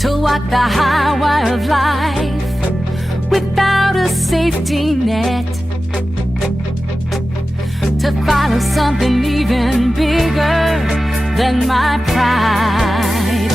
to walk the highway of life without a safety net, to follow something even bigger than my pride,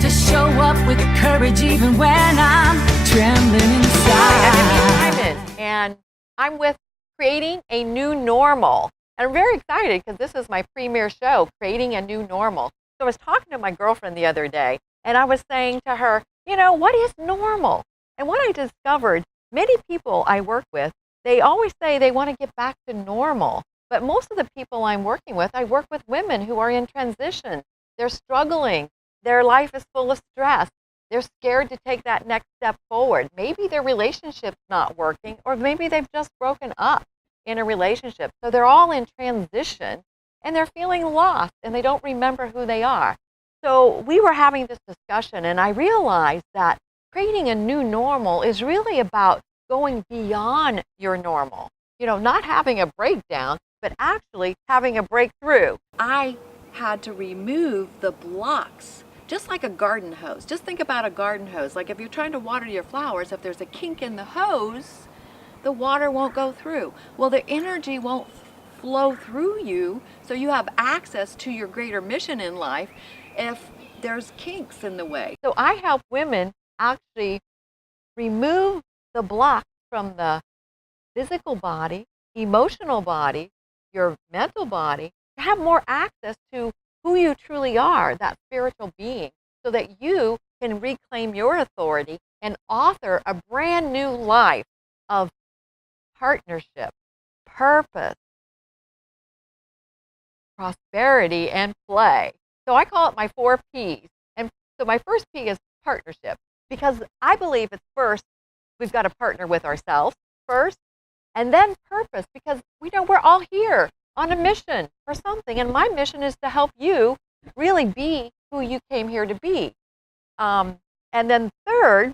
to show up with courage even when I'm trembling inside. Hi, I'm Emme Simon, and I'm with Creating a New Normal. And I'm very excited because this is my premiere show, Creating a New Normal. So I was talking to my girlfriend the other day, and I was saying to her, you know, what is normal? And what I discovered, many people I work with, they always say they want to get back to normal. But most of the people I'm working with, I work with women who are in transition. They're struggling. Their life is full of stress. They're scared to take that next step forward. Maybe their relationship's not working, or maybe they've just broken up in a relationship. So they're all in transition, and they're feeling lost, and they don't remember who they are. So we were having this discussion, and I realized that creating a new normal is really about going beyond your normal. You know, not having a breakdown, but actually having a breakthrough. I had to remove the blocks, just like a garden hose. Just think about a garden hose. Like if you're trying to water your flowers, if there's a kink in the hose, the water won't go through. Well, the energy won't flow through you, so you have access to your greater mission in life if there's kinks in the way. So I help women actually remove the blocks from the physical body, emotional body, your mental body, to have more access to who you truly are, that spiritual being, so that you can reclaim your authority and author a brand new life of partnership, purpose, prosperity, and play. So I call it my 4 Ps. And so my first P is partnership, because I believe it's first, we've got to partner with ourselves first, and then purpose, because we know we're all here on a mission for something, and my mission is to help you really be who you came here to be. And then third,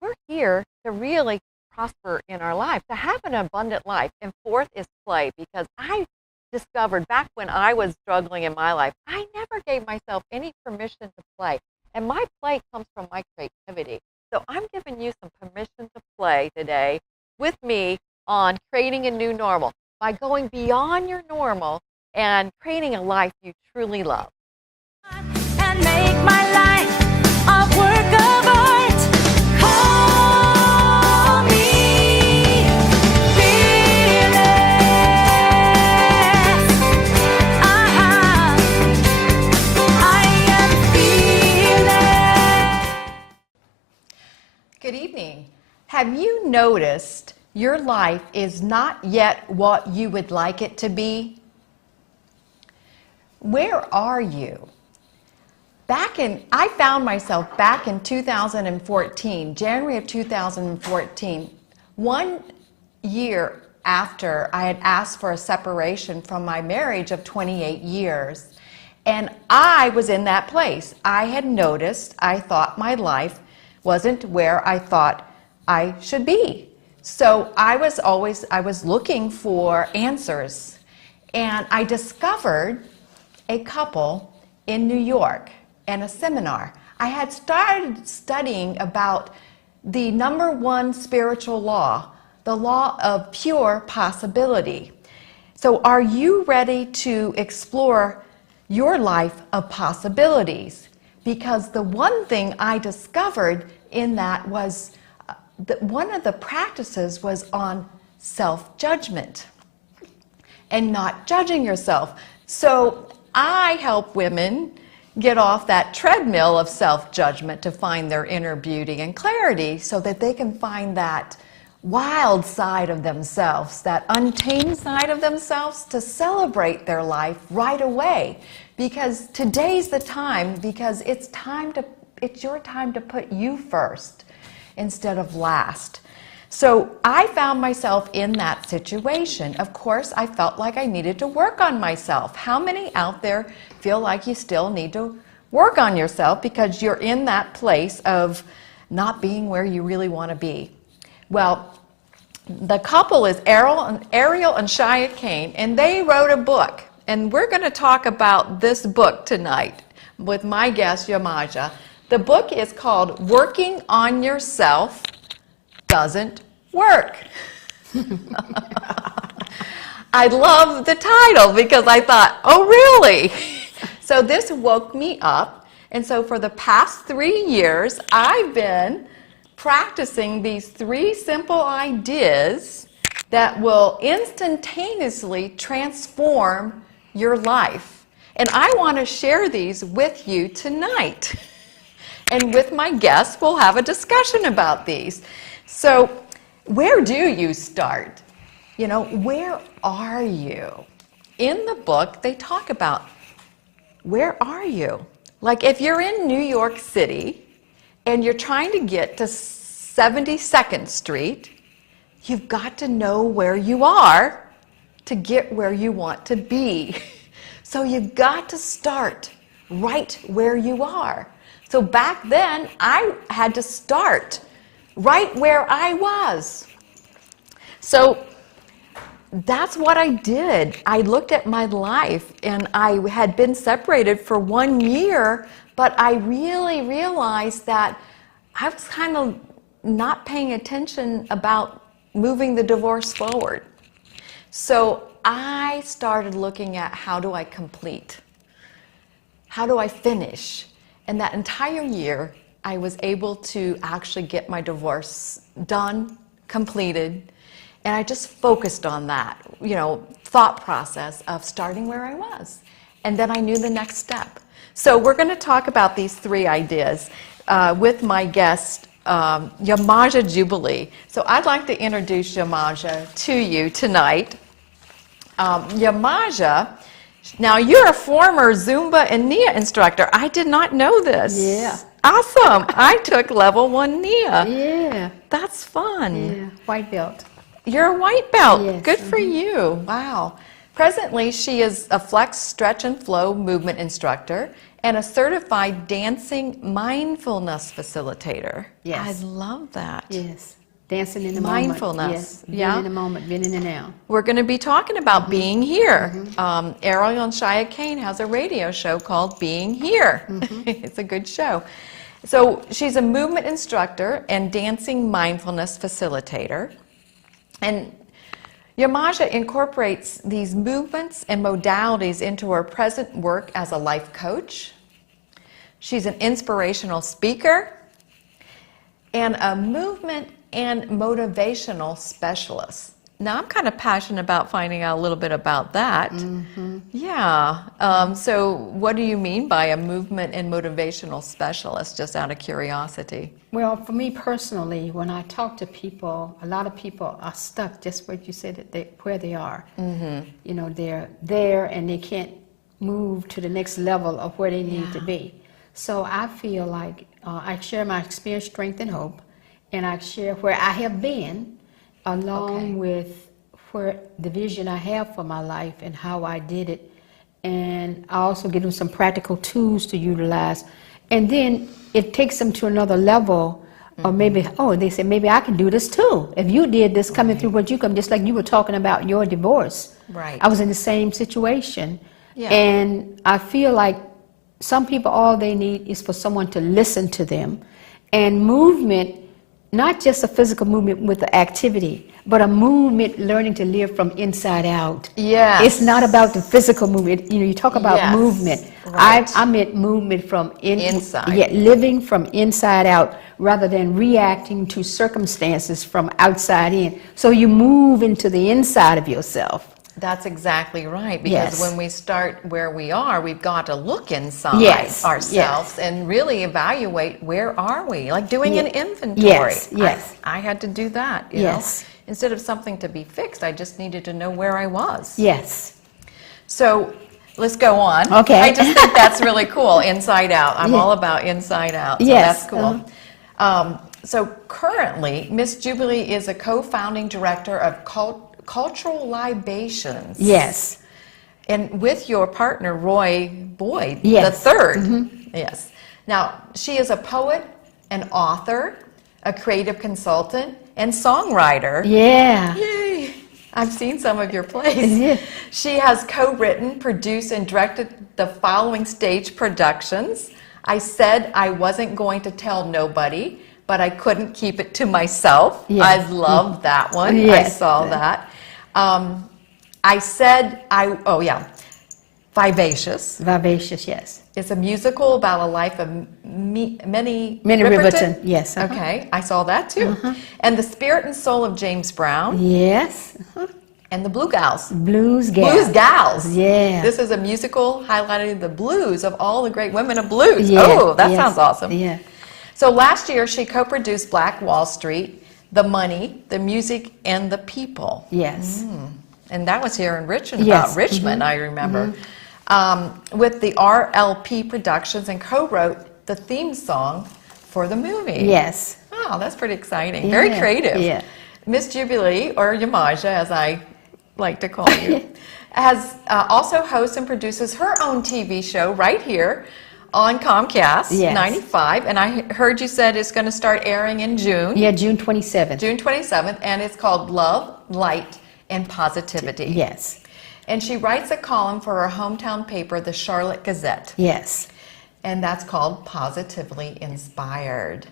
we're here to really prosper in our life, to have an abundant life. And fourth is play, because I discovered back when I was struggling in my life, I never gave myself any permission to play. And my play comes from my creativity. So I'm giving you some permission to play today with me on creating a new normal by going beyond your normal and creating a life you truly love. And make my life a work of art. Call me fearless. I am fearless. Good evening. Have you noticed your life is not yet what you would like it to be? Where are you? I found myself back in 2014, January of 2014, 1 year after I had asked for a separation from my marriage of 28 years. And I was in that place. I had noticed, I thought my life wasn't where I thought I should be. So I was looking for answers. And I discovered a couple in New York and a seminar. I had started studying about the #1 spiritual law, the law of pure possibility. So are you ready to explore your life of possibilities? Because the one thing I discovered in that was that one of the practices was on self-judgment and not judging yourself. So I help women get off that treadmill of self-judgment to find their inner beauty and clarity, so that they can find that wild side of themselves, that untamed side of themselves, to celebrate their life right away. Because today's the time, because it's your time to put you first instead of last. So I found myself in that situation. Of course, I felt like I needed to work on myself. How many out there feel like you still need to work on yourself because you're in that place of not being where you really want to be? Well, the couple is Ariel and Shia Kane, and they wrote a book. And we're going to talk about this book tonight. with my guest, Yemaja. The book is called Working on Yourself Doesn't Work. I love the title because I thought, oh, really? So this woke me up. And so for the past 3 years, I've been practicing these 3 simple ideas that will instantaneously transform your life. And I want to share these with you tonight. And with my guests, we'll have a discussion about these. So where do you start? You know, where are you? In the book, they talk about where are you? Like if you're in New York City and you're trying to get to 72nd Street, you've got to know where you are to get where you want to be. So you've got to start right where you are. So back then, I had to start right where I was. So that's what I did. I looked at my life, and I had been separated for 1 year, but I really realized that I was kind of not paying attention about moving the divorce forward. So I started looking at how do I complete? How do I finish? And that entire year, I was able to actually get my divorce done, completed, and I just focused on that, thought process of starting where I was. And then I knew the next step. So we're going to talk about these 3 ideas with my guest, Yemaja Jubilee. So I'd like to introduce Yemaja to you tonight. Yemaja, now you're a former Zumba and Nia instructor. I did not know this. Yeah. Awesome. I took level 1 Nia. Yeah. That's fun. Yeah. White belt. You're a white belt. Yes. Good for you. Wow. Presently, she is a flex, stretch, and flow movement instructor and a certified dancing mindfulness facilitator. Yes. I love that. Yes. Dancing in the Mindfulness. moment. Yes. Being Yeah. in the moment, being in the now. We're going to be talking about being here. Ariel and Shia Kane has a radio show called Being Here. It's a good show. So she's a movement instructor and dancing mindfulness facilitator. And Yemaja incorporates these movements and modalities into her present work as a life coach. She's an inspirational speaker and a movement and motivational specialist. Now, I'm kind of passionate about finding out a little bit about that. Yeah. So what do you mean by a movement and motivational specialist, just out of curiosity? Well, for me personally, when I talk to people, a lot of people are stuck just what you said, where they are. They're there and they can't move to the next level of where they need to be. So I feel like I share my experience, strength, and hope, and I share where I have been, along with where the vision I have for my life and how I did it. And I also give them some practical tools to utilize. And then it takes them to another level, or maybe, they say, maybe I can do this too. If you did this coming through what you come, just like you were talking about your divorce. Right. I was in the same situation. Yeah. And I feel like some people, all they need is for someone to listen to them. And movement, not just a physical movement with the activity, but a movement learning to live from inside out. Yes. It's not about the physical movement. You talk about movement. Right. I meant movement from inside. Yeah, living from inside out rather than reacting to circumstances from outside in. So you move into the inside of yourself. That's exactly right, because when we start where we are, we've got to look inside ourselves and really evaluate where are we, like doing an inventory. Yes. I had to do that, you know. Instead of something to be fixed, I just needed to know where I was. Yes. So let's go on. Okay. I just think that's really cool, inside out. I'm all about inside out, so that's cool. So currently, Miss Jubilee is a co-founding director of Cultural Libations. Yes. And with your partner, Roy Boyd, Yes. the third. Yes. Now, she is a poet, an author, a creative consultant, and songwriter. Yeah. Yay! I've seen some of your plays. Yeah. She has co-written, produced, and directed the following stage productions. I said I wasn't going to tell nobody, but I couldn't keep it to myself. Yes. I love that one. Yes. I saw that. I said Vivacious. Vivacious, yes. It's a musical about a life of Minnie Riperton, yes. Okay, I saw that too. And The Spirit and Soul of James Brown. Yes. And The Blue Gals. Blues Gals. Blues Gals. Yeah. This is a musical highlighting the blues of all the great women of blues. Yeah, Oh, that yes. sounds awesome. Yeah. So last year she co-produced Black Wall Street, The Money, The Music, and The People. Yes. And that was here in Richmond, Yes. about Richmond, I remember. With the RLP Productions, and co-wrote the theme song for the movie. Yes. Oh, that's pretty exciting. Very Yeah, creative. yeah. Miss Jubilee, or Yemaja, as I like to call you, has also hosts and produces her own TV show right here on Comcast, Yes. 95. And I heard you said it's going to start airing in June. Yeah, June 27th. June 27th, and it's called Love, Light, and Positivity. Yes. And she writes a column for her hometown paper, the Charlotte Gazette. Yes. And that's called Positively Inspired.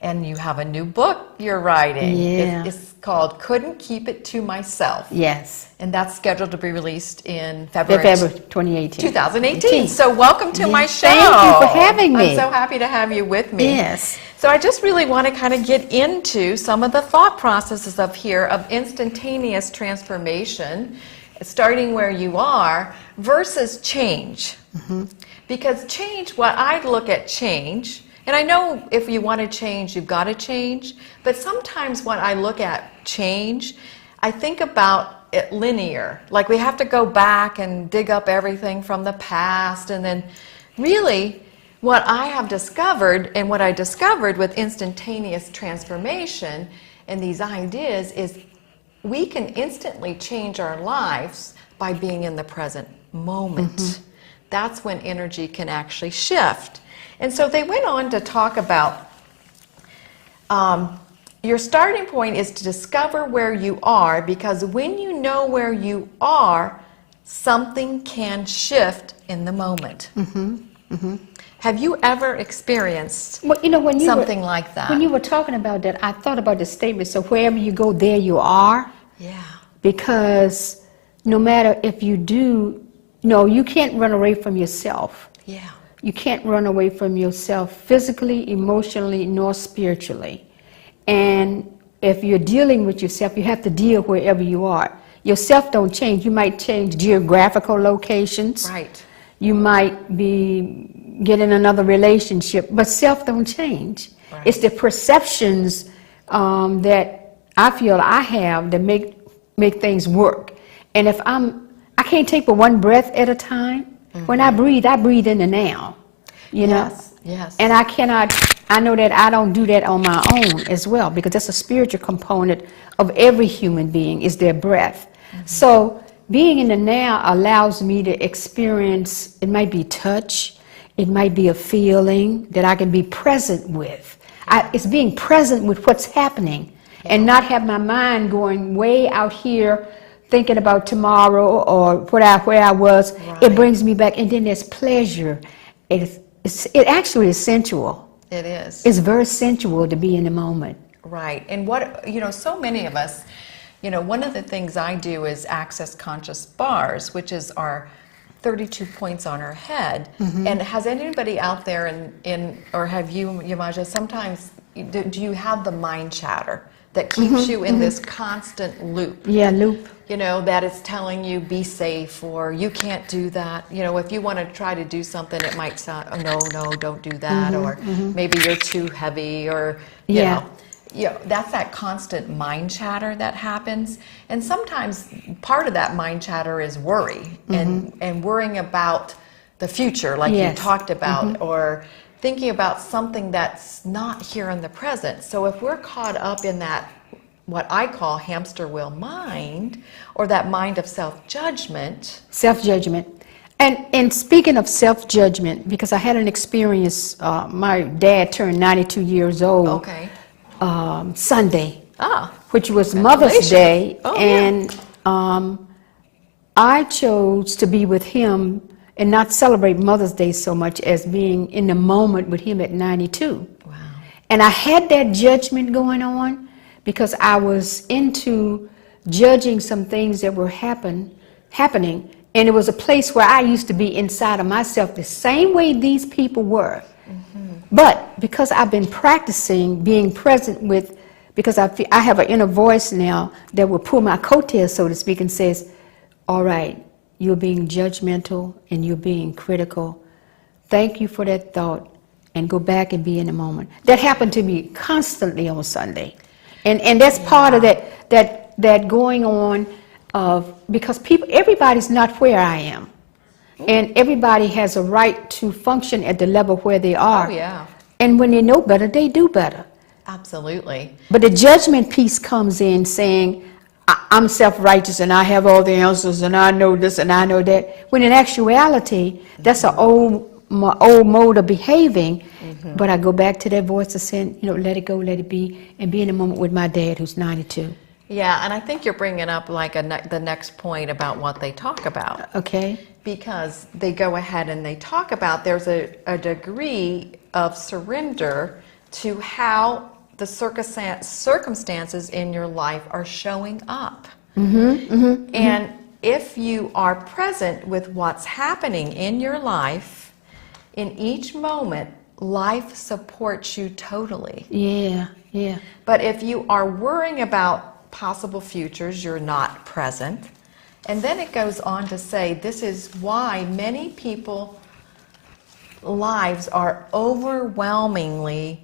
And you have a new book you're writing. Yeah. It's called Couldn't Keep It to Myself. Yes. And that's scheduled to be released in February, February 2018. 2018. So welcome to my show. Thank you for having me. I'm so happy to have you with me. Yes. So I just really want to kind of get into some of the thought processes of instantaneous transformation, starting where you are, versus change. Because change, what I look at change, and I know if you want to change, you've got to change, but sometimes when I look at change, I think about it linear. Like we have to go back and dig up everything from the past, and then really what I have discovered, and what I discovered with instantaneous transformation and these ideas, is we can instantly change our lives by being in the present moment. That's when energy can actually shift. And so they went on to talk about your starting point is to discover where you are, because when you know where you are, something can shift in the moment. Have you ever experienced Well, when you something like that? When you were talking about that, I thought about the statement, so wherever you go, there you are. Yeah. Because no matter if you do, you can't run away from yourself. Yeah. You can't run away from yourself physically, emotionally, nor spiritually. And if you're dealing with yourself, you have to deal wherever you are. Yourself don't change. You might change geographical locations. Right. You might be getting another relationship, but self don't change. Right. It's the perceptions that I feel I have that make things work. And if I can't take but one breath at a time. When I breathe in the now, you know? Yes. And I know that I don't do that on my own as well, because that's a spiritual component of every human being, is their breath. So being in the now allows me to experience, it might be touch, it might be a feeling that I can be present with. It's being present with what's happening and not have my mind going way out here thinking about tomorrow or where I was. Right. It brings me back, and then there's pleasure. It actually is sensual. It is. It's very sensual to be in the moment. Right. And so many of us, one of the things I do is access conscious bars, which is our 32 points on our head. And has anybody out there or have you, Yemaja, sometimes, do you have the mind chatter that keeps you in this constant loop? Yeah, loop. That it's telling you be safe, or you can't do that. If you want to try to do something, it might sound, oh, no, don't do that, or maybe you're too heavy, or, you know, that's that constant mind chatter that happens. And sometimes part of that mind chatter is worry, and worrying about the future, like you talked about, or thinking about something that's not here in the present. So if we're caught up in that, what I call hamster wheel mind, or that mind of self-judgment. Self-judgment. And speaking of self-judgment, because I had an experience, my dad turned 92 years old Sunday, which was Mother's Day, Oh, and I chose to be with him and not celebrate Mother's Day so much as being in the moment with him at 92. Wow. And I had that judgment going on because I was into judging some things that were happening, and it was a place where I used to be inside of myself the same way these people were. But because I've been practicing being present with, because I have an inner voice now that will pull my coattails, so to speak, and says, all right, you're being judgmental and you're being critical. Thank you for that thought, and go back and be in the moment. That happened to me constantly on Sunday. And that's part of that going on of, because everybody's not where I am. And everybody has a right to function at the level where they are. Oh, yeah. And when they know better, they do better. Absolutely. But the judgment piece comes in saying, I'm self-righteous and I have all the answers and I know this and I know that. When in actuality, that's my old mode of behaving. But I go back to that voice of saying, let it go, let it be, and be in the moment with my dad who's 92. Yeah, and I think you're bringing up like the next point about what they talk about. Okay. Because they go ahead and they talk about there's a degree of surrender to how the circumstances in your life are showing up. And if you are present with what's happening in your life, in each moment, life supports you totally. Yeah, yeah. But if you are worrying about possible futures, you're not present. And then it goes on to say, this is why many people's lives are overwhelming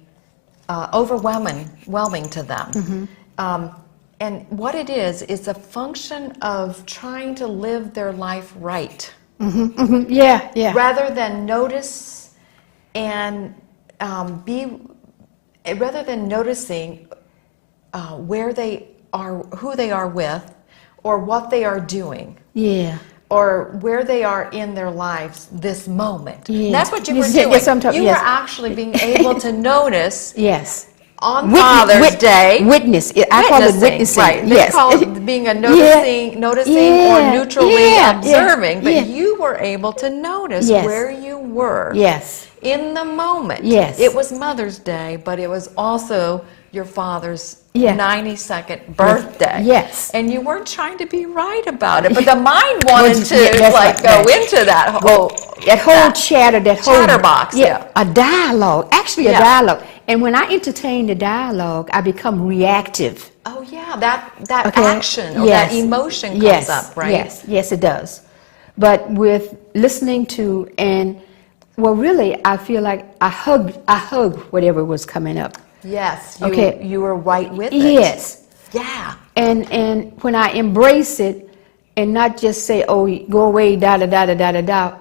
to them. And what it is a function of trying to live their life right. Yeah, yeah. Rather than notice and rather than noticing where they are, who they are with, or what they are doing. Yeah. Or where they are in their lives this moment. Yeah. That's what you were Yes, doing. yes, I'm talking- You yes. were actually being able to notice Yes. on Father's Day. Witness. I call it witnessing. Right. They Yes. call it being a noticing Yeah. or neutrally Yeah. observing. But Yeah. you were able to notice Yes. where you were Yes. in the moment. Yes. It was Mother's Day, but it was also your father's Yeah. 92nd birthday. Yes. And you weren't trying to be right about it, but the mind wanted to that's right, go right. into that whole chatter, that whole chatterbox, yeah. a dialogue, actually a Yeah. dialogue. And when I entertain the dialogue, I become reactive. Oh yeah, that Okay. action or Yes. that emotion comes Yes. up, right? Yes, it does. But with listening to really, I feel like I hugged whatever was coming up. Yes. You were right with it. Yes. Yeah. And when I embrace it and not just say, oh, go away, da-da-da-da-da-da-da,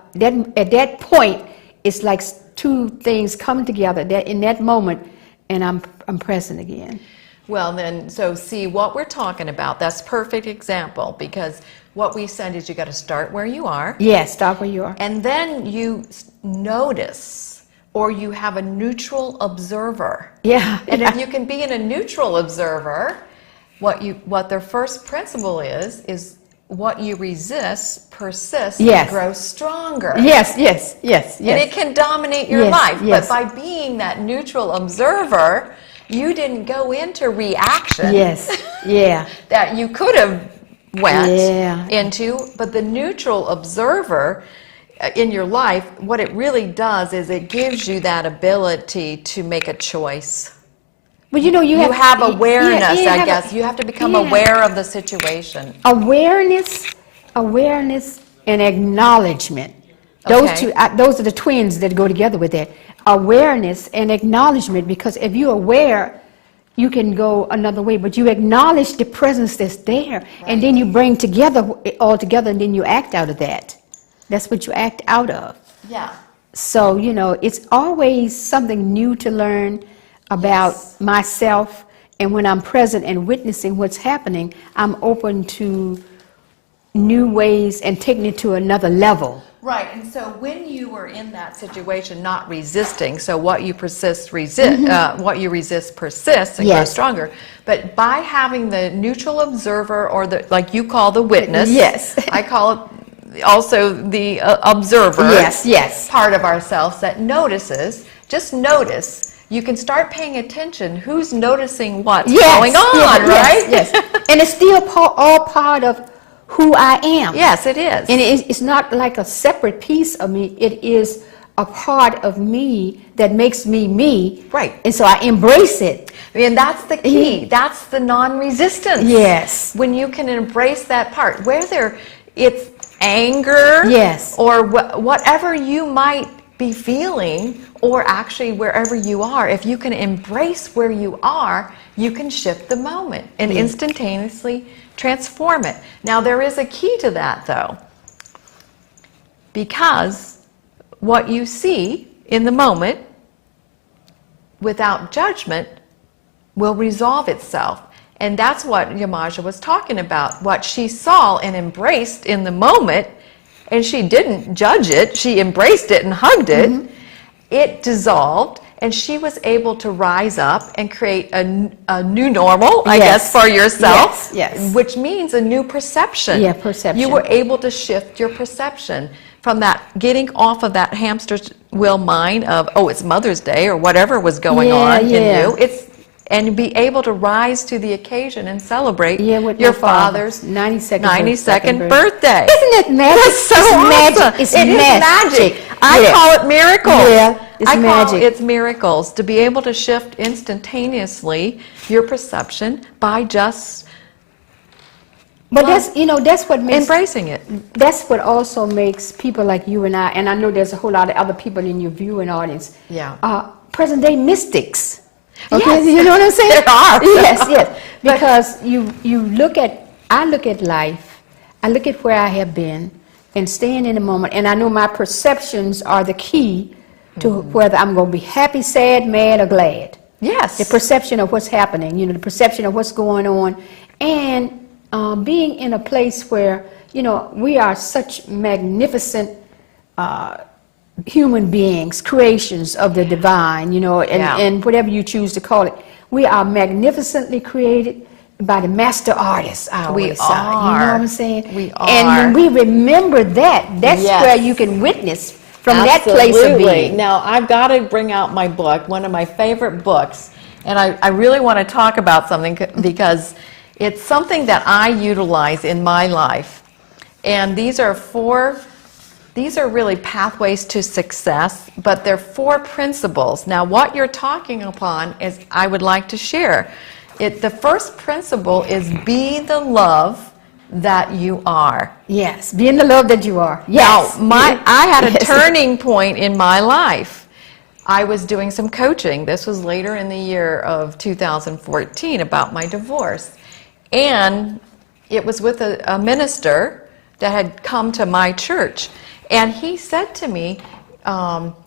at that point, it's like two things come together in that moment, and I'm present again. Well, then, so see what we're talking about. That's perfect example, because what we said is you got to start where you are. Yes, stop where you are. And then you notice, or you have a neutral observer. Yeah. And if you can be in a neutral observer, what their first principle is what you resist persists Yes. and grows stronger. Yes. And it can dominate your Yes, life. yes. But by being that neutral observer, you didn't go into reaction. Yes. Yeah. That you could have went Yeah. into, but the neutral observer in your life, what it really does is it gives you that ability to make a choice. But you have awareness, I have guess. You have to become aware of the situation. Awareness and acknowledgement. Those Okay. two, those are the twins that go together with that. Awareness and acknowledgement, because if you're aware, you can go another way, but you acknowledge the presence that's there, and then you bring all together, and then you act out of that. That's what you act out of. Yeah. So, it's always something new to learn about myself, and when I'm present and witnessing what's happening, I'm open to new ways and taking it to another level. Right, and so when you were in that situation, not resisting, so what you what you resist persists and grows Yes. stronger. But by having the neutral observer, or the, like you call the witness, Yes. I call it also the observer, Yes. part of ourselves that notices. Just notice. You can start paying attention. Who's noticing what's going on, right? Yes. And it's still all part of who I am. Yes, it is. And it's not like a separate piece of me. It is a part of me that makes me me. Right. And so I embrace it. And that's the key. That's the non-resistance. Yes. When you can embrace that part, whether it's anger, Yes. or whatever you might be feeling, or actually wherever you are, if you can embrace where you are, you can shift the moment and instantaneously transform it. Now, there is a key to that, though, because what you see in the moment without judgment will resolve itself. And that's what Yemaja was talking about. What she saw and embraced in the moment, and she didn't judge it, she embraced it and hugged it, it dissolved, and she was able to rise up and create a new normal, I guess, for yourself, Yes. which means a new perception. Yeah, perception. You were able to shift your perception from that, getting off of that hamster wheel mind of, oh, it's Mother's Day or whatever was going on in you. And be able to rise to the occasion and celebrate with your my father's 92nd birthday. Isn't it magic? That's so It's awesome. magic. It's It is magic. I Yes. call it miracles. Yeah, it's I magic. call it's miracles to be able to shift instantaneously your perception by just But that's what makes embracing it. That's what also makes people like you and I know there's a whole lot of other people in your viewing audience. Yeah. Present day mystics. Okay, Yes. you know what I'm saying? There are. Yes. Because I look at life, I look at where I have been, and staying in the moment, and I know my perceptions are the key to whether I'm going to be happy, sad, mad, or glad. Yes. The perception of what's happening, the perception of what's going on, and being in a place where, we are such magnificent human beings, creations of the divine, and whatever you choose to call it. We are magnificently created by the master artist, I always say. You know what I'm saying? We are. And when we remember that, that's where you can witness from that place of being. Now, I've got to bring out my book, one of my favorite books, and I really want to talk about something because it's something that I utilize in my life. And these are really pathways to success, but they're 4 principles. Now, what you're talking upon is I would like to share. The first principle is be the love that you are. Yes, being the love that you are. Yes. Now, I had a turning point in my life. I was doing some coaching. This was later in the year of 2014 about my divorce. And it was with a minister that had come to my church. And he said to me,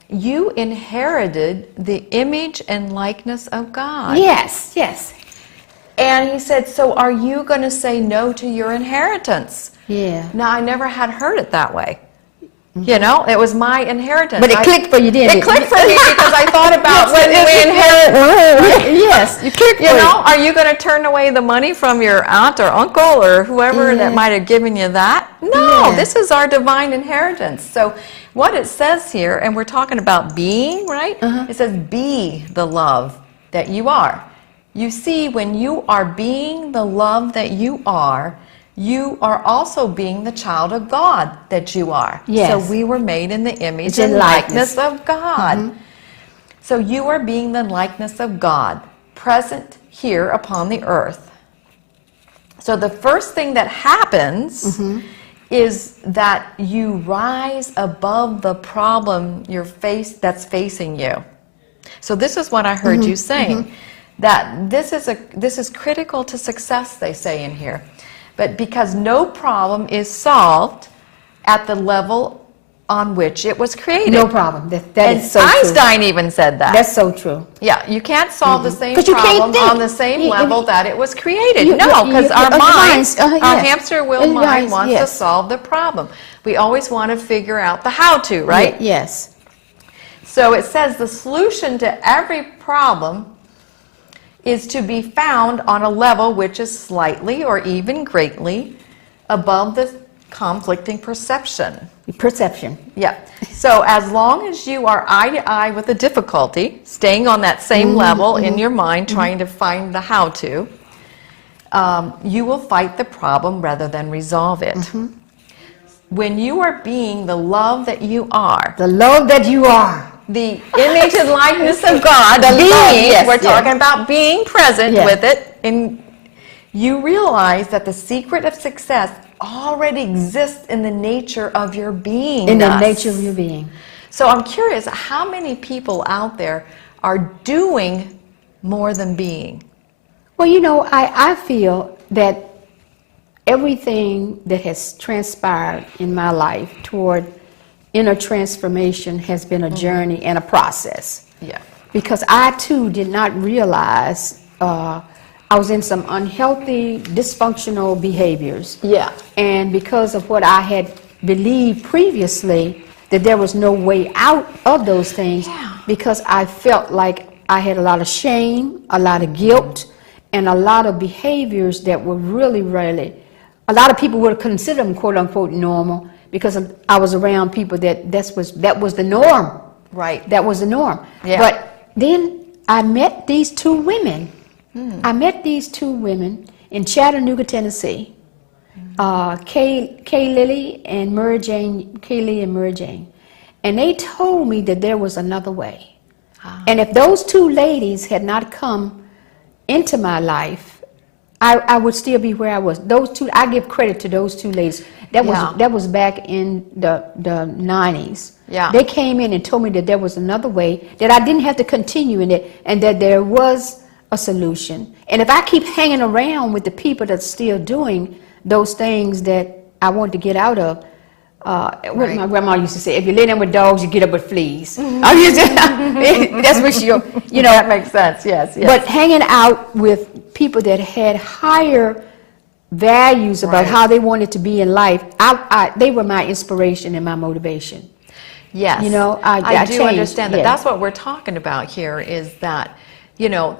you inherited the image and likeness of God. Yes. And he said, so are you going to say no to your inheritance? Yeah. Now, I never had heard it that way. It was my inheritance. But it clicked for you, didn't it? It clicked for me because I thought about when we inherit. Yes, you clicked for Are you going to turn away the money from your aunt or uncle or whoever that might have given you that? No, this is our divine inheritance. So what it says here, and we're talking about being, right? It says, be the love that you are. You see, when you are being the love that you are also being the child of God that you are. Yes. So we were made in the image and likeness of God. So you are being the likeness of God, present here upon the earth. So the first thing that happens is that you rise above the problem that's facing you. So this is what I heard you saying, that this is critical to success, they say in here. But because no problem is solved at the level on which it was created. No problem. That And is so true. Einstein even said that. That's so true. Yeah, you can't solve the same 'Cause you can't problem think. on the same You- level that it was created. You- No, because our minds, our yes. hamster wheel Yes, mind wants to yes. solve the problem. We always want to figure out the how to, right? Yes. So it says the solution to every problem is to be found on a level which is slightly or even greatly above the conflicting perception. Perception. Yeah. So as long as you are eye to eye with the difficulty, staying on that same level in your mind, trying to find the how to, you will fight the problem rather than resolve it. When you are being the love that you are, The love that you are. the image and likeness of God, being, yes, we're yes. talking about being present Yes. with it, and you realize that the secret of success already exists in the nature of your being. In the nature of your being. So I'm curious, how many people out there are doing more than being? Well, you know, I feel that everything that has transpired in my life toward inner transformation has been a journey and a process. Yeah. Because I too did not realize I was in some unhealthy, dysfunctional behaviors. Yeah. And because of what I had believed previously, that there was no way out of those things, because I felt like I had a lot of shame, a lot of guilt, and a lot of behaviors that were really, really, a lot of people would consider them quote unquote normal, because I was around people that was the norm. Right. That was the norm. Yeah. But then I met these two women. I met these two women in Chattanooga, Tennessee. Kay Lily and Murray Jane. And they told me that there was another way. And if those two ladies had not come into my life, I would still be where I was. Those two, I give credit to those two ladies. That was back in the 90s. Yeah. They came in and told me that there was another way, that I didn't have to continue in it, and that there was a solution. And if I keep hanging around with the people that's still doing those things that I want to get out of, what my grandma used to say, if you lay down with dogs, you get up with fleas. That's what you know. That makes sense, yes. But hanging out with people that had higher values about how they wanted to be in life, they were my inspiration and my motivation. Yes. You know, I do changed, understand that. yeah. That's what we're talking about here, is that, you know,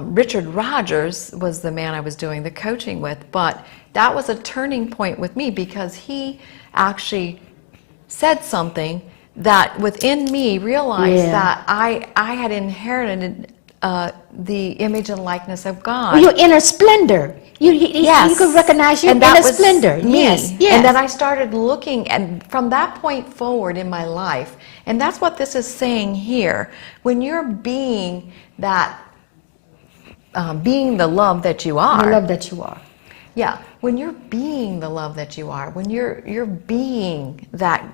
Richard Rogers was the man I was doing the coaching with, but that was a turning point with me, because he actually said something that within me realized that I had inherited the image and likeness of God. Well, your inner splendor. You could recognize your inner splendor. Me. Yes. And then I started looking, and from that point forward in my life, and that's what this is saying here. When you're being that, being the love that you are. The love that you are. Yeah. When you're being the love that you are, when you're being that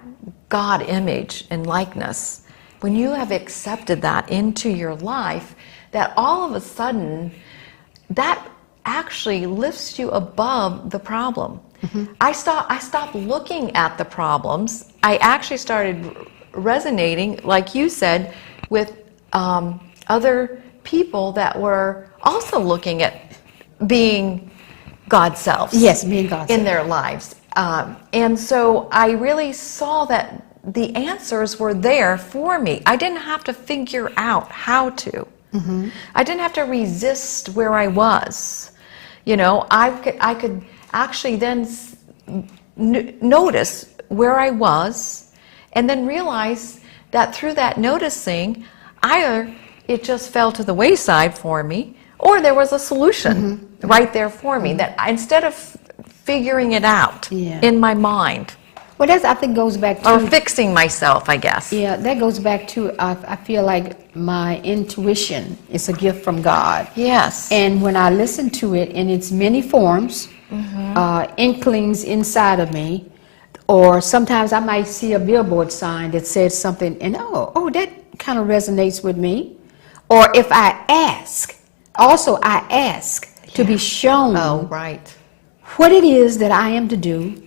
God image and likeness, when you have accepted that into your life, that all of a sudden, that actually lifts you above the problem. I stopped looking at the problems. I actually started resonating, like you said, with other people that were also looking at being God's selves. Yes, being God's in self. their lives. And so I really saw that the answers were there for me. I didn't have to figure out how to. I didn't have to resist where I was. You know, I could actually then notice where I was, and then realize that through that noticing, either it just fell to the wayside for me, or there was a solution right there for me, that instead of figuring it out in my mind, Well, that I think goes back to... or fixing myself, I guess. Yeah, that goes back to, I feel like my intuition is a gift from God. Yes. And when I listen to it in its many forms, inklings inside of me, or sometimes I might see a billboard sign that says something, and oh, that kind of resonates with me. Or if I ask, I ask to be shown Oh, right. what it is that I am to do,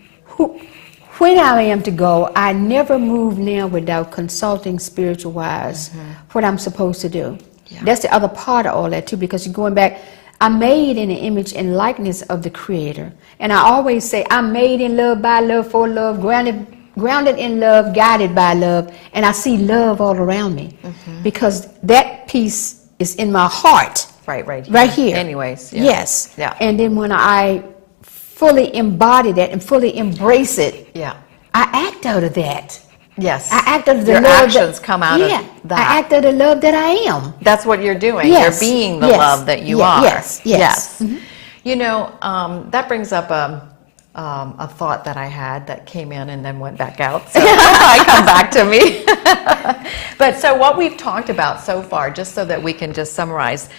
when I am to go, I never move now without consulting spiritual wise what I'm supposed to do. Yeah. That's the other part of all that too, because you're going back. I'm made in the image and likeness of the Creator. And I always say, I'm made in love, by love, for love, grounded in love, guided by love. And I see love all around me because that piece is in my heart. Right here. Anyways. Yeah. Yes. Yeah. And then when I fully embody that and fully embrace it, Yeah. I act out of that. Yes. I act out of the Your love actions come out of that. I act out of the love that I am. That's what you're doing. Yes. You're being the Yes. love that you Yeah. are. Yes. You know, that brings up a thought that I had that came in and then went back out. So I come back to me. But so what we've talked about so far, just so that we can just summarize,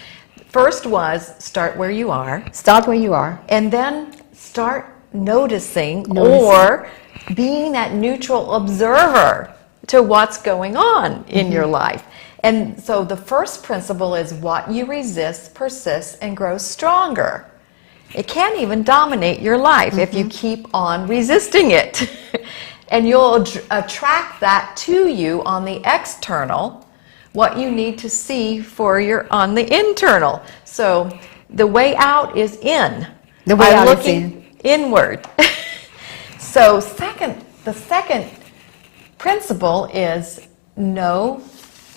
first was start where you are. Start where you are. And then start noticing. Or being that neutral observer to what's going on in your life. And so the first principle is what you resist persists and grows stronger. It can't even dominate your life if you keep on resisting it. And you'll attract that to you on the external, what you need to see for your on the internal. So the way out is in. The way out is looking inward. So the second principle is no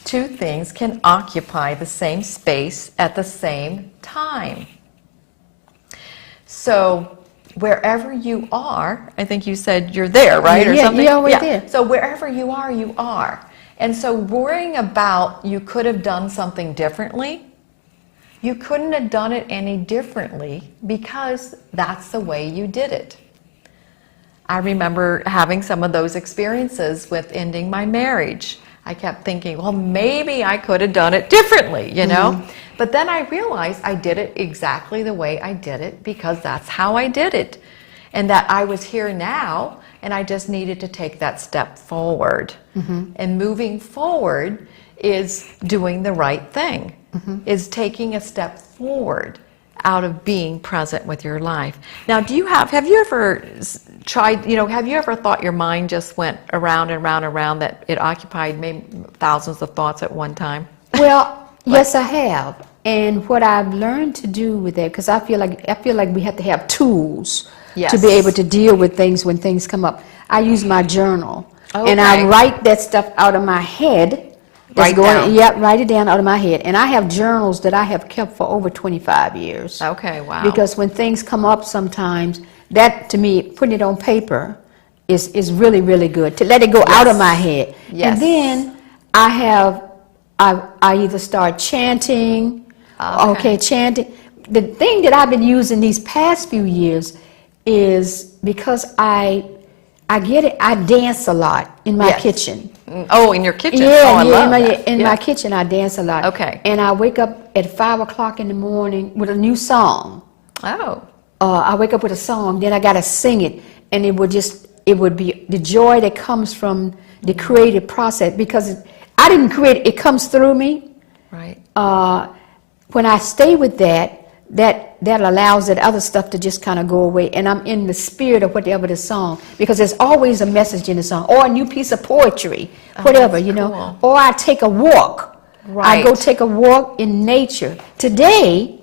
two things can occupy the same space at the same time. So wherever you are, I think you said you're there, right? Or something? You're always there. So wherever you are, you are. And so worrying about you could have done something differently, you couldn't have done it any differently because that's the way you did it. I remember having some of those experiences with ending my marriage. I kept thinking, well, maybe I could have done it differently, you know? But then I realized I did it exactly the way I did it because that's how I did it. And that I was here now and I just needed to take that step forward. And moving forward is doing the right thing, is taking a step forward out of being present with your life. Now, have you ever tried, have you ever thought your mind just went around and around and around, that it occupied maybe thousands of thoughts at one time? Well, yes, I have. And what I've learned to do with that, because I feel like we have to have tools to be able to deal with things when things come up. I use my journal, and I write that stuff out of my head. Write it down out of my head. And I have journals that I have kept for over 25 years. Okay, wow. Because when things come up sometimes, that to me, putting it on paper is really, really good. To let it go out of my head. Yes. And then I either start chanting, chanting. The thing that I've been using these past few years is because I get it, I dance a lot in my kitchen. Oh, in your kitchen? In my kitchen I dance a lot. Okay. And I wake up at 5 o'clock in the morning with a new song. Oh. I wake up with a song, then I gotta sing it, and it would be the joy that comes from the creative process, because I didn't create it, it comes through me. Right. When I stay with that allows that other stuff to just kind of go away, and I'm in the spirit of whatever the song, because there's always a message in the song, or a new piece of poetry, whatever, cool. Or I take a walk. Right. I go take a walk in nature. Today,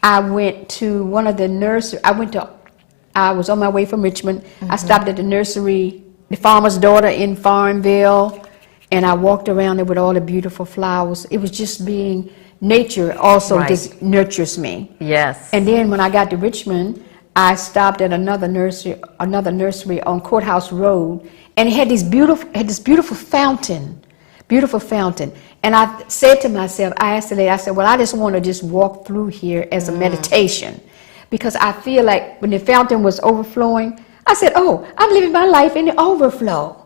I went to one of the nurseries. I was on my way from Richmond. I stopped at the nursery, the farmer's daughter in Farmville, and I walked around there with all the beautiful flowers. It was just being nature also just nurtures me. Yes. And then when I got to Richmond, I stopped at another nursery on Courthouse Road, and it had this beautiful fountain. And I said to myself, I asked the lady, I said, well, I just want to just walk through here as a meditation, because I feel like when the fountain was overflowing, I said, oh, I'm living my life in the overflow.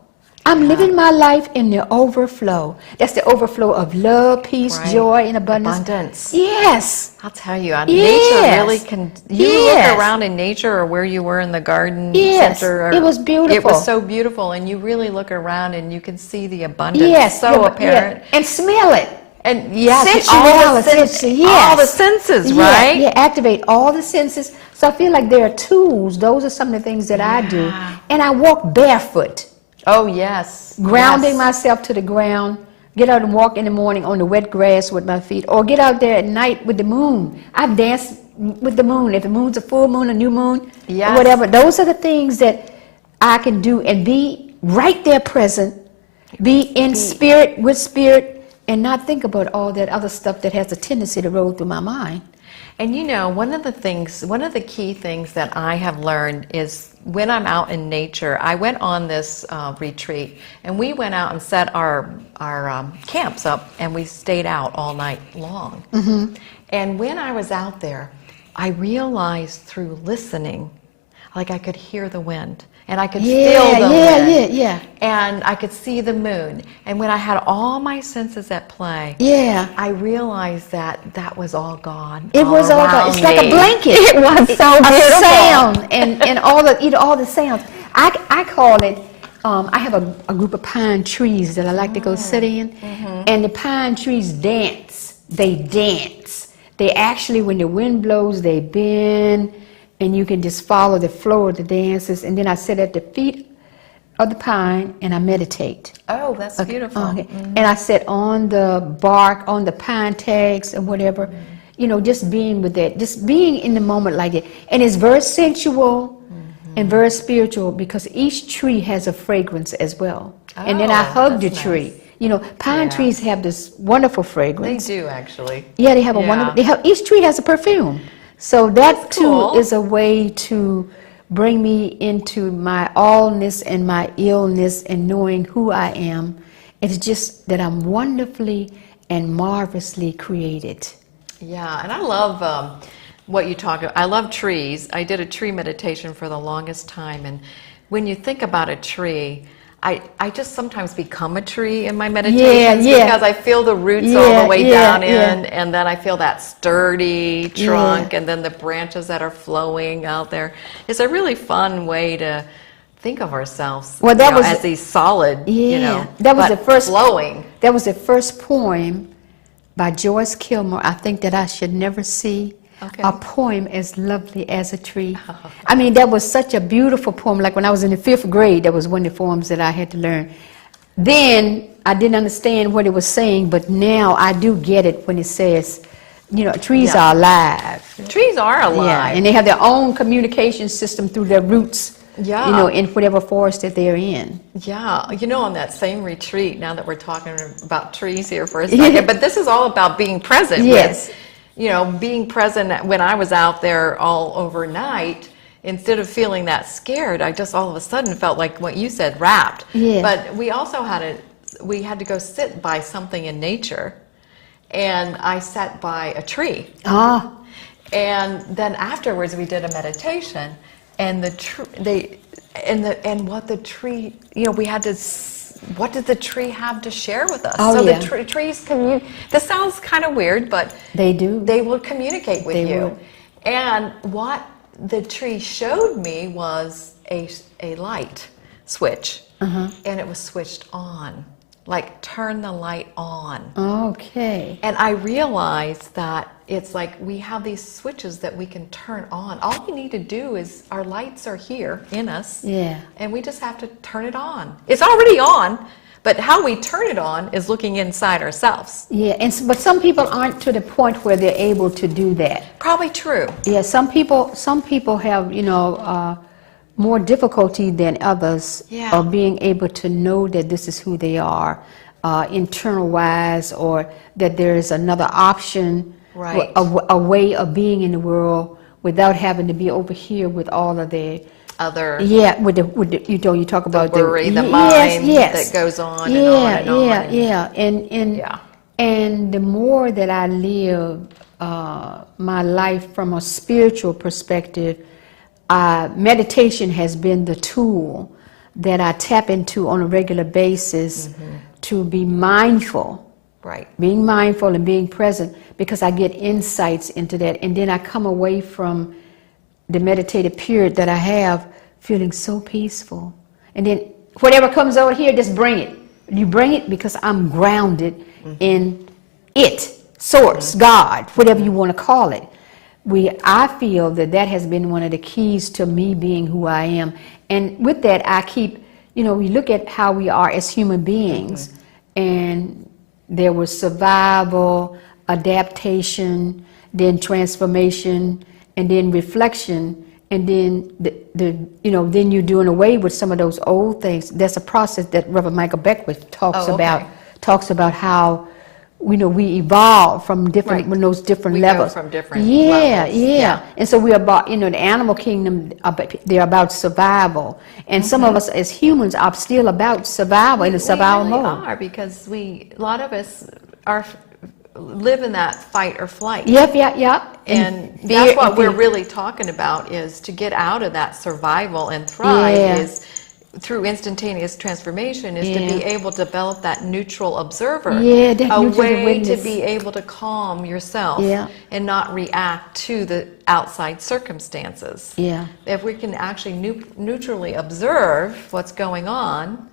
I'm living my life in the overflow. That's the overflow of love, peace, joy, and abundance. Yes. I'll tell you, nature really can. You look around in nature, or where you were in the garden center. It was beautiful. It was so beautiful, and you really look around and you can see the abundance so apparent. And smell it. And yes, Sensuality, all the senses, right? Yeah, activate all the senses. So I feel like there are tools. Those are some of the things that I do. And I walk barefoot. Oh, yes. Grounding myself to the ground. Get out and walk in the morning on the wet grass with my feet. Or get out there at night with the moon. I've danced with the moon. If the moon's a full moon, a new moon, or whatever. Those are the things that I can do and be right there present. Be in spirit, with spirit. And not think about all that other stuff that has a tendency to roll through my mind. And you know, one of the key things that I have learned is when I'm out in nature. I went on this retreat, and we went out and set our camps up, and we stayed out all night long. Mm-hmm. And when I was out there, I realized through listening, like I could hear the wind. And I could feel the wind. And I could see the moon. And when I had all my senses at play, I realized that was all God. It was all God. It's like a blanket. It was so beautiful. A sound and all the sounds. I call it. I have a group of pine trees that I like to go sit in, and the pine trees dance. They dance. They actually, when the wind blows, they bend. And you can just follow the flow of the dances. And then I sit at the feet of the pine and I meditate. Oh, that's beautiful. Okay. And I sit on the bark, on the pine tags and whatever. You know, just being with that. Just being in the moment like that. And it's very sensual and very spiritual because each tree has a fragrance as well. And then I hug the tree. Nice. You know, pine trees have this wonderful fragrance. They do, actually. Yeah, they have a wonderful, each tree has a perfume. So that too is a way to bring me into my allness and my illness and knowing who I am. It's just that I'm wonderfully and marvelously created. Yeah, and I love what you talk about. I love trees. I did a tree meditation for the longest time, and when you think about a tree, I just sometimes become a tree in my meditations because I feel the roots all the way down in, and then I feel that sturdy trunk, and then the branches that are flowing out there. It's a really fun way to think of ourselves as these solid, that was the first flowing. That was the first poem by Joyce Kilmer. I think that I should never see a poem as lovely as a tree. I mean, that was such a beautiful poem. Like when I was in the 5th grade, that was one of the poems that I had to learn. Then I didn't understand what it was saying, but now I do get it when it says, trees are alive. Trees are alive. Yeah, and they have their own communication system through their roots. Yeah. In whatever forest that they're in. Yeah. On that same retreat, now that we're talking about trees here for a second, but this is all about being present. Yes. Being present when I was out there all overnight, instead of feeling that scared, I just all of a sudden felt like what you said, wrapped. Yeah. But we also had to go sit by something in nature, and I sat by a tree. And then afterwards we did a meditation, and we had to. What did the tree have to share with us? The trees this sounds kind of weird, but they do. They will communicate with you. Would. And what the tree showed me was a light switch, and it was switched on. Like, turn the light on. Okay. And I realized that it's like we have these switches that we can turn on. All we need to do is, our lights are here in us. Yeah. And we just have to turn it on. It's already on, but how we turn it on is looking inside ourselves. Yeah, but some people aren't to the point where they're able to do that. Probably true. Yeah, some people have, more difficulty than others of being able to know that this is who they are, internal wise, or that there is another option, a way of being in the world without having to be over here with all of the other. Yeah, with the you talk about the worry, the mind that goes on and on and on. And the more that I live my life from a spiritual perspective, meditation has been the tool that I tap into on a regular basis to be mindful. Right. Being mindful and being present, because I get insights into that. And then I come away from the meditative period that I have feeling so peaceful. And then whatever comes over here, just bring it. You bring it because I'm grounded in it, source, God, whatever you want to call it. I feel that has been one of the keys to me being who I am. And with that, I keep, we look at how we are as human beings, and there was survival, adaptation, then transformation, and then reflection, and then then you're doing away with some of those old things. That's a process that Reverend Michael Beckwith talks about how we evolve from different when those different levels. Go from different levels. Yeah. And so we're about the animal kingdom. They're about survival, and some of us as humans are still about survival in the survival really mode. Are because a lot of us live in that fight or flight. Yep. And that's what we're really talking about, is to get out of that survival and thrive is through instantaneous transformation, is to be able to develop that neutral observer, a way to be able to calm yourself and not react to the outside circumstances. If we can actually neutrally observe what's going on,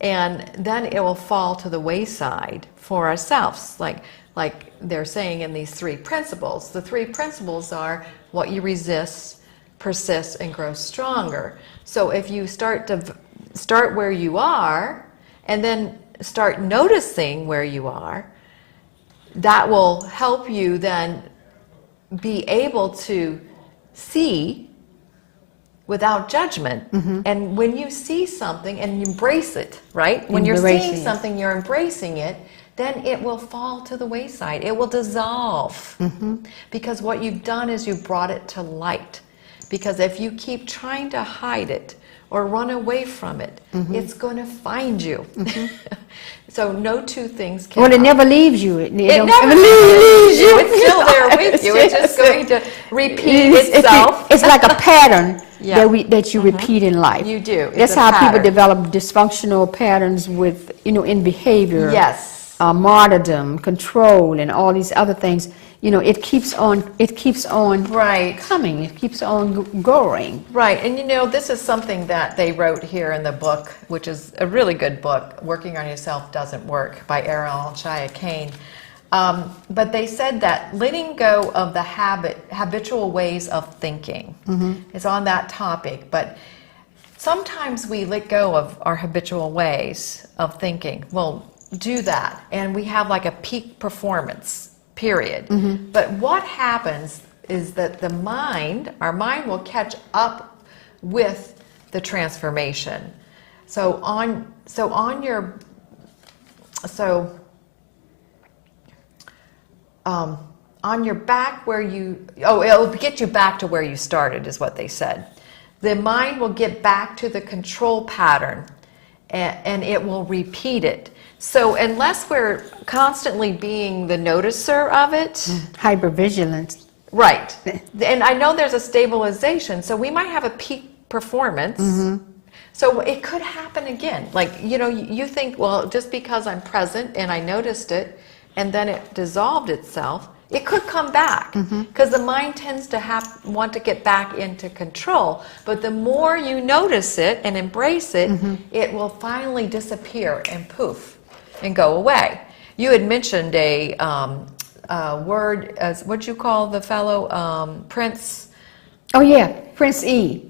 and then it will fall to the wayside for ourselves, like they're saying in these 3 principles. The 3 principles are what you resist, persist, and grow stronger. So if you start where you are and then start noticing where you are, that will help you then be able to see without judgment. And when you see something and you embrace it, right? When you're seeing something, you're embracing it, then it will fall to the wayside. It will dissolve. Because what you've done is you've brought it to light. Because if you keep trying to hide it or run away from it, it's going to find you. So no 2 things can. Well, it never leaves you. It never leaves you. It's still there with you. It's just going to repeat itself. It's like a pattern that you repeat in life. You do. That's how people develop dysfunctional patterns with, in behavior. Yes. Martyrdom, control, and all these other things. It keeps on coming. It keeps on going. Right. And this is something that they wrote here in the book, which is a really good book, Working on Yourself Doesn't Work, by Errol Shaya Kane. But they said that letting go of the habitual ways of thinking is on that topic. But sometimes we let go of our habitual ways of thinking. We'll do that, and we have like a peak performance period. But what happens is that our mind will catch up with the transformation. So on your back it'll get you back to where you started, is what they said. The mind will get back to the control pattern, and it will repeat it. So unless we're constantly being the noticer of it. Hypervigilance. Right. And I know there's a stabilization, so we might have a peak performance. So it could happen again. Like, you think, well, just because I'm present and I noticed it and then it dissolved itself, it could come back, because the mind tends to want to get back into control. But the more you notice it and embrace it, it will finally disappear and poof and go away. You had mentioned a word, what'd you call the fellow, Prince? Oh yeah, Prince E.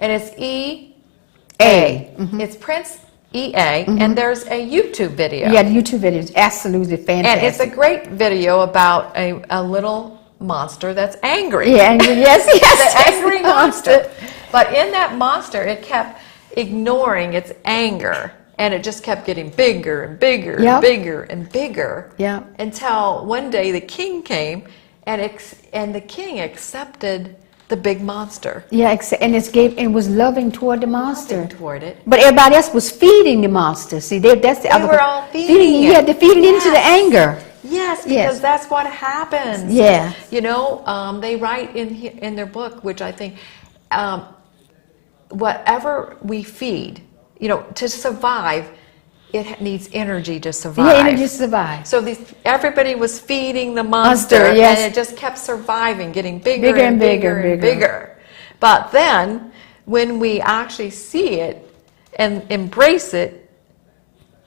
And it's E-A. It's Prince E-A, and there's a YouTube video. Yeah, the YouTube video is absolutely fantastic. And it's a great video about a little monster that's angry. Yeah, angry, yes. The angry monster. But in that monster, it kept ignoring its anger. And it just kept getting bigger and bigger and bigger and bigger. Until one day the king came, and the king accepted the big monster. Yeah, and it was loving toward the monster. Loving toward it. But everybody else was feeding the monster. See, that's the other. They were all feeding it. Yeah, they're feeding into the anger. Yes, because that's what happens. Yeah. They write in their book, which I think, whatever we feed, to survive, it needs energy to survive. Yeah, energy to survive. So everybody was feeding the monster, and it just kept surviving, getting bigger and bigger and bigger. But then, when we actually see it and embrace it,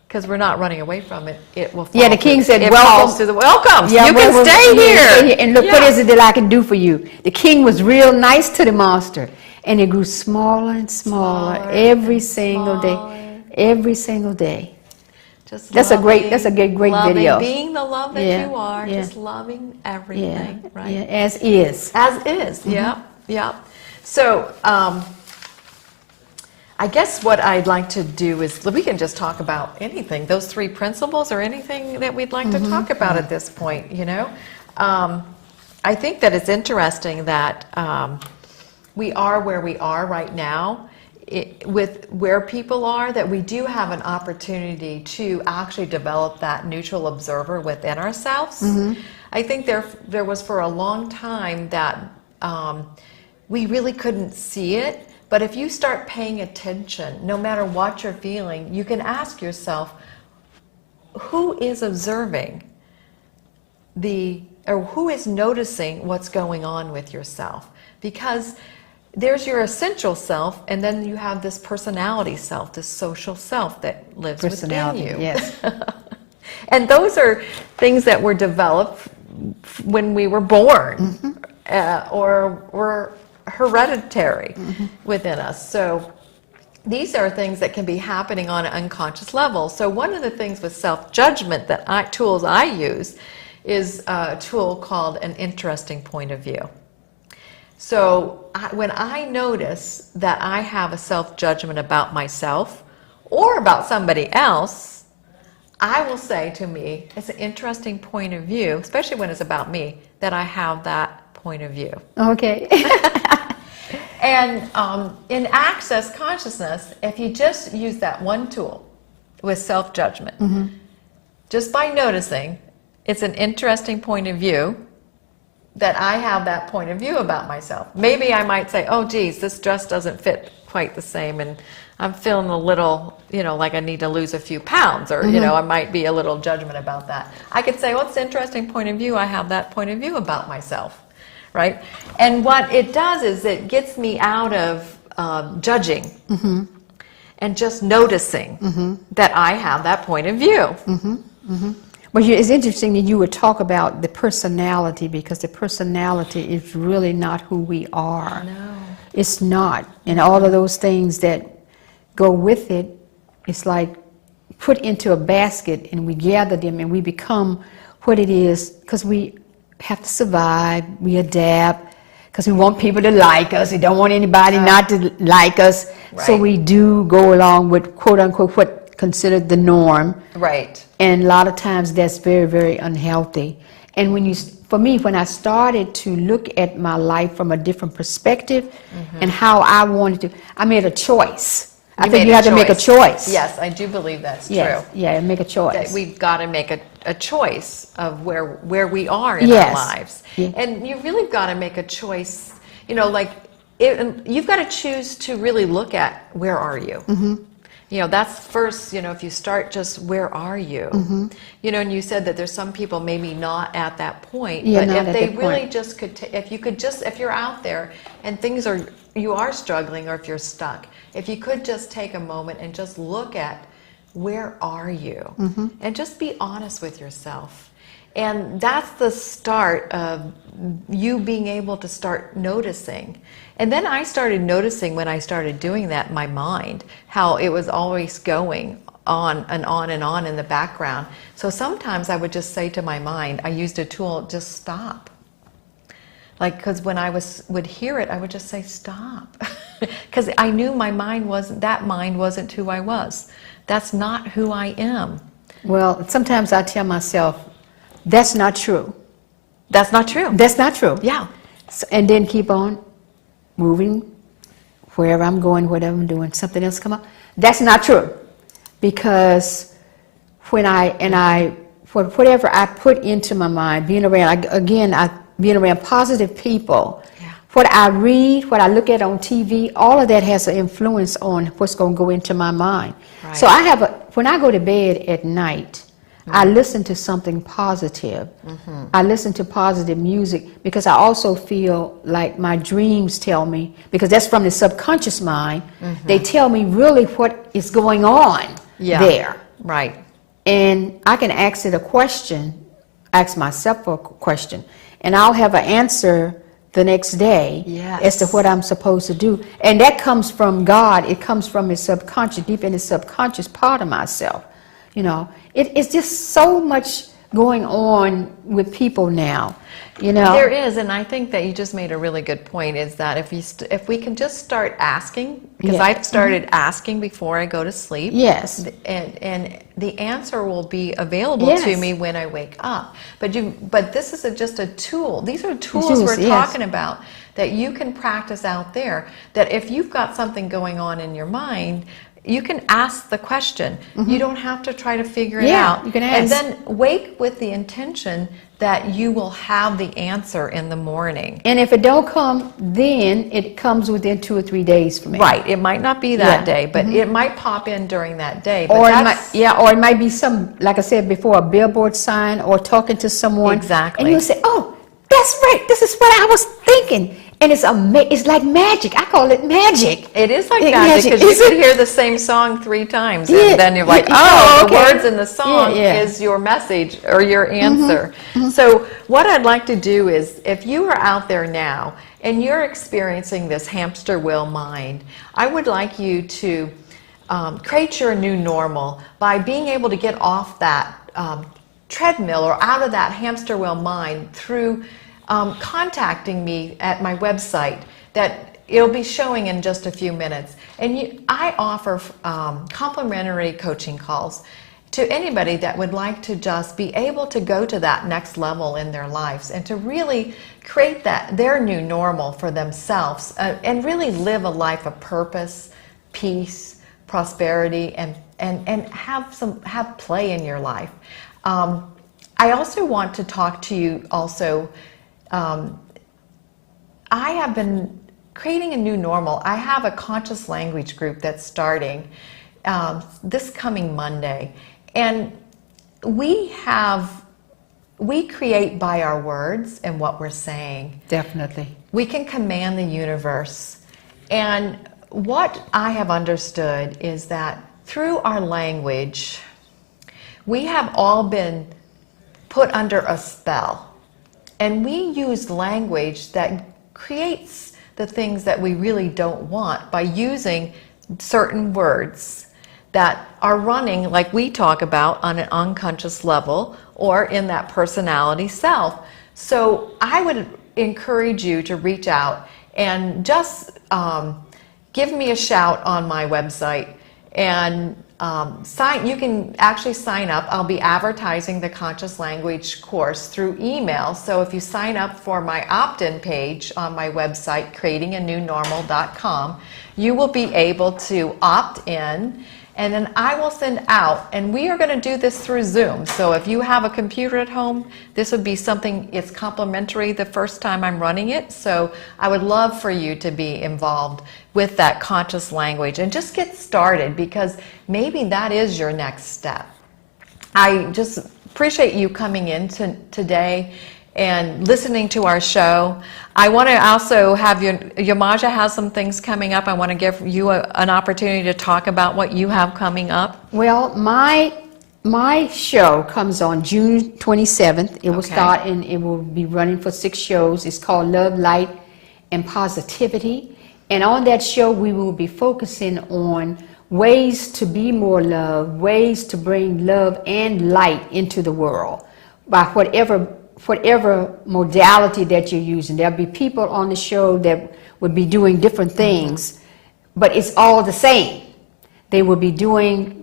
because we're not running away from it, it will fall. Yeah, the king said, it welcome. falls to the welcome. Yeah, you can well, stay here. And look, Yeah. what is it that I can do for you? The king was real nice to the monster, and it grew smaller and smaller, every single day. Every single day. Just That's a loving, great loving, video. Being the love that Yeah, you are, yeah. just loving everything, right? Yeah, as is. As is, yeah, yeah. So, I guess what I'd like to do is, we can just talk about anything, those 3 principles or anything that we'd like to talk about at this point, you know. I think that it's interesting that we are where we are right now, with where people are, that we do have an opportunity to actually develop that neutral observer within ourselves. I think there was for a long time that we really couldn't see it. But if you start paying attention, no matter what you're feeling, you can ask yourself, who is observing or who is noticing what's going on with yourself? Because there's your essential self, and then you have this personality self, this social self that lives within you. Yes. And those are things that were developed when we were born, or were hereditary within us. So these are things that can be happening on an unconscious level. So one of the things with self-judgment tools I use is a tool called an interesting point of view. So when I notice that I have a self-judgment about myself or about somebody else, I will say to me, it's an interesting point of view, especially when it's about me, that I have that point of view. Okay. And in Access Consciousness, if you just use that one tool with self-judgment, just by noticing it's an interesting point of view, that I have that point of view about myself. Maybe I might say, oh geez, this dress doesn't fit quite the same, and I'm feeling a little, like I need to lose a few pounds, or, I might be a little judgment about that. I could say, well, it's an interesting point of view. I have that point of view about myself. Right? And what it does is it gets me out of judging and just noticing that I have that point of view. Well, it's interesting that you would talk about the personality, because the personality is really not who we are. No. It's not. And all of those things that go with it, it's like put into a basket, and we gather them and we become what it is, because we have to survive, we adapt, because we want people to like us. We don't want anybody not to like us. Right. So we do go along with, quote unquote, what considered the norm. Right. And a lot of times that's very, very unhealthy. And for me, when I started to look at my life from a different perspective and how I wanted to, I made a choice. I think you have to make a choice. Yes, I do believe that's Yes. true. Yeah, make a choice. That we've got to make a choice of where we are in our lives. Yeah. And you really got to make a choice, you've got to choose to really look at, where are you? That's first, if you start just, where are you? And you said that there's some people maybe not at that point, but if they really just could, if you're out there and you are struggling, or if you're stuck, if you could just take a moment and just look at, where are you? And just be honest with yourself. And that's the start of you being able to start noticing. And then I started noticing, when I started doing that in my mind, how it was always going on and on and on in the background. So sometimes I would just say to my mind, I used a tool, just stop. Because when I would hear it, I would just say, stop. Because I knew my mind wasn't who I was. That's not who I am. Well, sometimes I tell myself, that's not true. That's not true. That's not true. Yeah. So, and then keep on moving, wherever I'm going, whatever I'm doing, something else come up. That's not true. Because whatever I put into my mind, being around positive people, what I read, what I look at on TV, all of that has an influence on what's going to go into my mind. Right. So when I go to bed at night, I listen to something positive. I listen to positive music, because I also feel like my dreams tell me, because that's from the subconscious mind, they tell me really what is going on there. Right. And I can ask it a question, ask myself a question, and I'll have an answer the next day as to what I'm supposed to do. And that comes from God. It comes from his subconscious, deep in his subconscious part of myself. You know, it's just so much going on with people now, you know. There is, and I think that you just made a really good point, is that if we can just start asking, because Yeah. I've started asking before I go to sleep. Yes. And the answer will be available Yes. to me when I wake up. But this is just a tool. These are tools Tools, we're yes. talking about that you can practice out there, that if you've got something going on in your mind, you can ask the question. You don't have to try to figure it Yeah, out. you can And ask. then wake with the intention that you will have the answer in the morning. And if it don't come, then it comes within 2 or 3 days for me. Right. It might not be that Yeah. day, but it might pop in during that day. But Or it might, that's, or it might be some, like I said before, a billboard sign or talking to someone. Exactly. And you'll say, oh, that's right, this is what I was thinking. And it's like magic. I call it magic. it is like Like magic, magic, because you isn't could it? hear the same song 3 times, Yeah, and then you're like, yeah, oh, okay. the words in the song Yeah. is your message or your answer. So what I'd like to do is, if you are out there now and you're experiencing this hamster wheel mind, I would like you to create your new normal by being able to get off that treadmill or out of that hamster wheel mind through contacting me at my website that it'll be showing in just a few minutes. And I offer complimentary coaching calls to anybody that would like to just be able to go to that next level in their lives and to really create their new normal for themselves and really live a life of purpose, peace, prosperity, and have play in your life. I also want to talk to you also. I have been creating a new normal. I have a conscious language group that's starting this coming Monday. And we create by our words and what we're saying. Definitely. We can command the universe. And what I have understood is that through our language, we have all been put under a spell. And we use language that creates the things that we really don't want by using certain words that are running, like we talk about, on an unconscious level or in that personality self. So I would encourage you to reach out and just give me a shout on my website and you can actually sign up. I'll be advertising the conscious language course through email. So if you sign up for my opt-in page on my website, creatinganewnormal.com, you will be able to opt in, and then I will send out, and we are going to do this through Zoom. So if you have a computer at home, this would be something, it's complimentary the first time I'm running it. So I would love for you to be involved with that conscious language and just get started, because maybe that is your next step. I just appreciate you coming in today and listening to our show. I want to also have Yemaja has some things coming up. I want to give you an opportunity to talk about what you have coming up. Well, my show comes on June 27th. It will Okay. start and it will be running for 6 shows. It's called Love, Light, and Positivity. And on that show, we will be focusing on ways to be more love, ways to bring love and light into the world by whatever modality that you're using. There'll be people on the show that would be doing different things, but it's all the same. They will be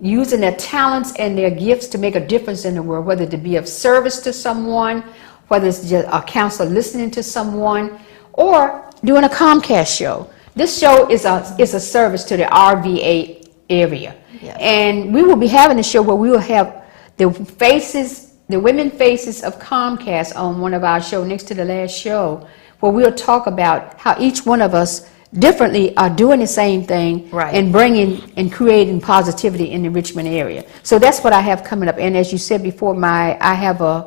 using their talents and their gifts to make a difference in the world, whether to be of service to someone, whether it's just a counselor listening to someone, or doing a Comcast show. This show is a service to the RVA area. Yes. And we will be having a show where we will have the women faces of Comcast on one of our shows next to the last show, where we'll talk about how each one of us differently are doing the same thing, Right. and bringing and creating positivity in the Richmond area. So that's what I have coming up. And as you said before, I have a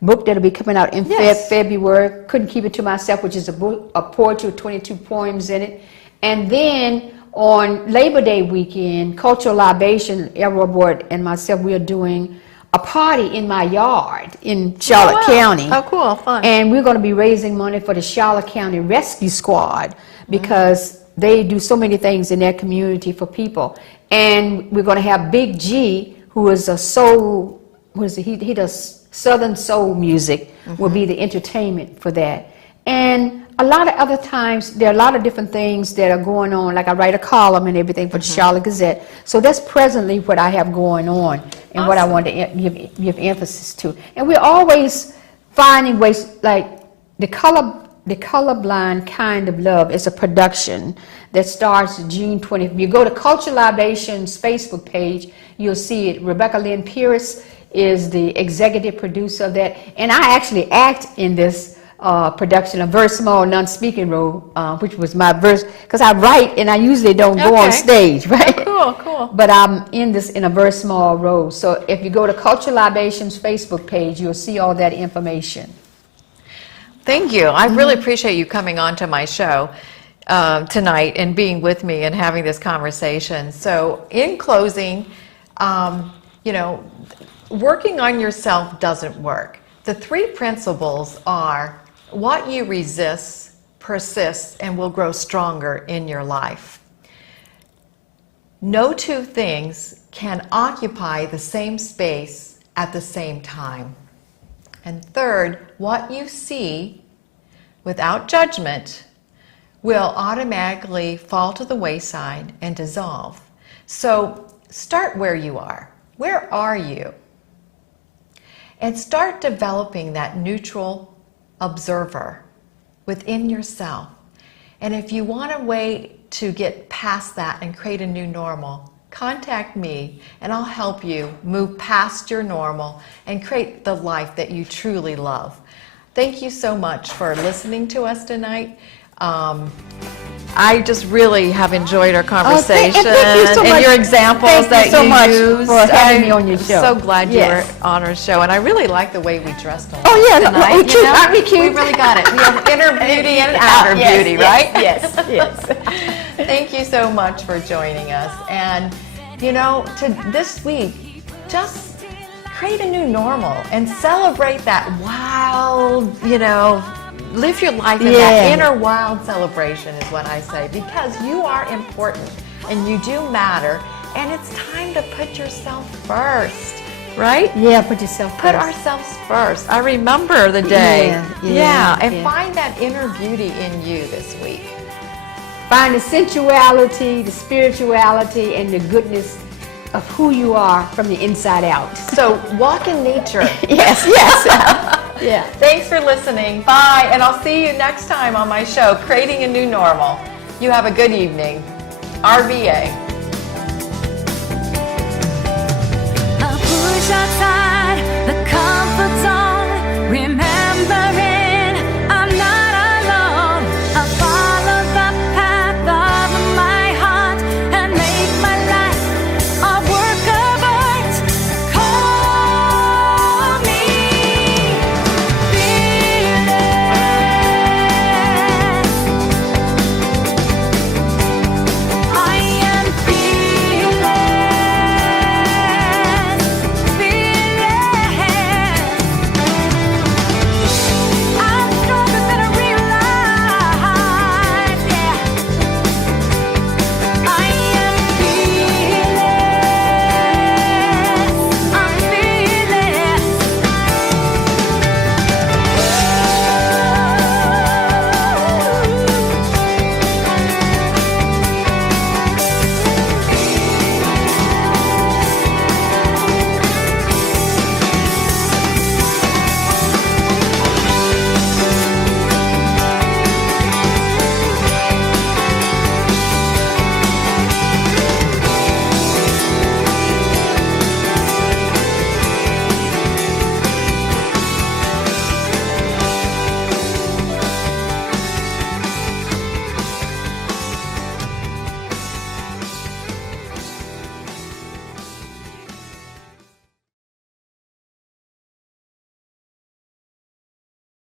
book that'll be coming out in Yes. February. Couldn't keep it to myself, which is a book, a poetry with 22 poems in it. And then on Labor Day weekend, Cultural Libations, Errol Board and myself, we are doing a party in my yard in Charlotte County. Oh, cool, fun. And we're going to be raising money for the Charlotte County Rescue Squad because they do so many things in their community for people. And we're going to have Big G, who is a soul, he does Southern soul music, will be the entertainment for that. And a lot of other times, there are a lot of different things that are going on, like I write a column and everything for the Charlotte Gazette. So that's presently what I have going on and what I want to give emphasis to. And we're always finding ways, like the Colorblind Kind of Love is a production that starts June 20th. If you go to Cultural Libations Facebook page, you'll see it. Rebecca Lynn Pierce is the executive producer of that. And I actually act in this production, a very small non-speaking role, which was my verse, because I write and I usually don't go on stage, right? Oh, cool. But I'm in this in a very small role. So if you go to Cultural Libations Facebook page, you'll see all that information. Thank you. I really appreciate you coming on to my show tonight and being with me and having this conversation. So in closing, you know, working on yourself doesn't work. The 3 principles are: what you resist persists and will grow stronger in your life. No 2 things can occupy the same space at the same time. And third, what you see without judgment will automatically fall to the wayside and dissolve. So start where you are. Where are you? And start developing that neutral observer within yourself. And if you want a way to get past that and create a new normal, contact me and I'll help you move past your normal and create the life that you truly love. Thank you so much for listening to us tonight. I just really have enjoyed our conversation thank you so much. and your examples Thank you so that much you used. for having me on your show. I'm so glad you Yes. were on our show, and I really like the way we dressed on Oh, yeah, tonight. we cute, aren't we cute? We really got it. We have inner beauty and outer beauty, right? Yes, yes. Thank you so much for joining us. And, you know, this week, just create a new normal and celebrate that wild, you know, live your life in that inner wild celebration is what I say, because you are important and you do matter, and it's time to put yourself first, right? Yeah, put yourself Put first. ourselves first. I remember the day. And yeah. find that inner beauty in you this week. Find the sensuality, the spirituality, and the goodness of who you are from the inside out. So walk in nature. Yes, yes. Yeah. Thanks for listening. Bye, and I'll see you next time on my show, Creating a New Normal. You have a good evening. RVA. I'll push outside the